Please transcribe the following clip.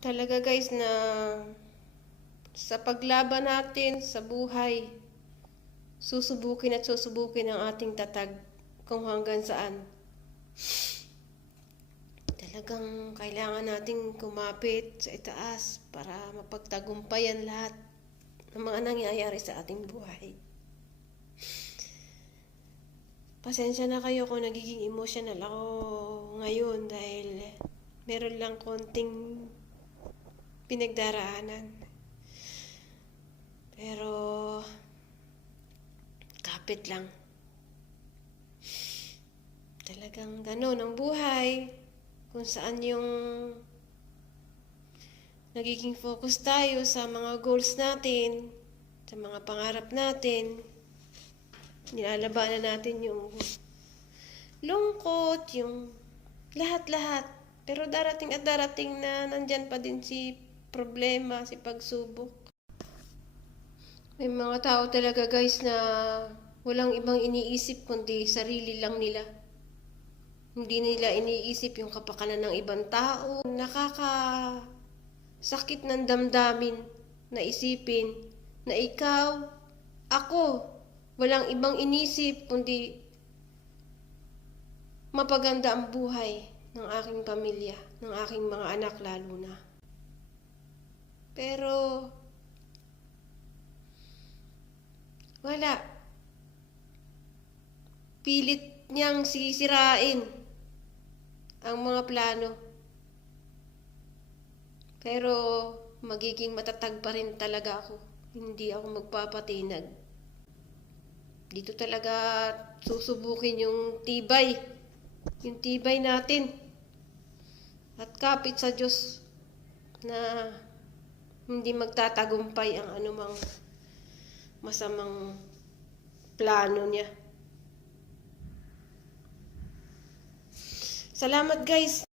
Talaga guys na sa paglaban natin sa buhay, susubukin at susubukin ang ating tatag kung hanggang saan. Talagang kailangan nating kumapit sa itaas para mapagtagumpayan lahat ng mga nangyayari sa ating buhay. Pasensya na kayo kung nagiging emotional ako ngayon dahil meron lang konting pinagdaraanan. Pero kapit lang. Talagang gano'n ang buhay. Kung saan yung nagiging focus tayo sa mga goals natin, sa mga pangarap natin, nilalabanan natin yung lungkot, yung lahat-lahat. Pero darating at darating na nandyan pa din si problema, si pagsubok. May mga tao talaga guys na walang ibang iniisip kundi sarili lang nila. Hindi nila iniisip yung kapakanan ng ibang tao. Nakakasakit ng damdamin na isipin na ikaw, ako, walang ibang inisip kundi mapaganda ang buhay ng aking pamilya, ng aking mga anak lalo na. Pero wala. Pilit niyang sisirain ang mga plano. Pero magiging matatag pa rin talaga ako. Hindi ako magpapatinag. Dito talaga susubukin yung tibay. Yung tibay natin. At kapit sa Diyos na hindi magtatagumpay ang anumang masamang plano niya. Salamat guys!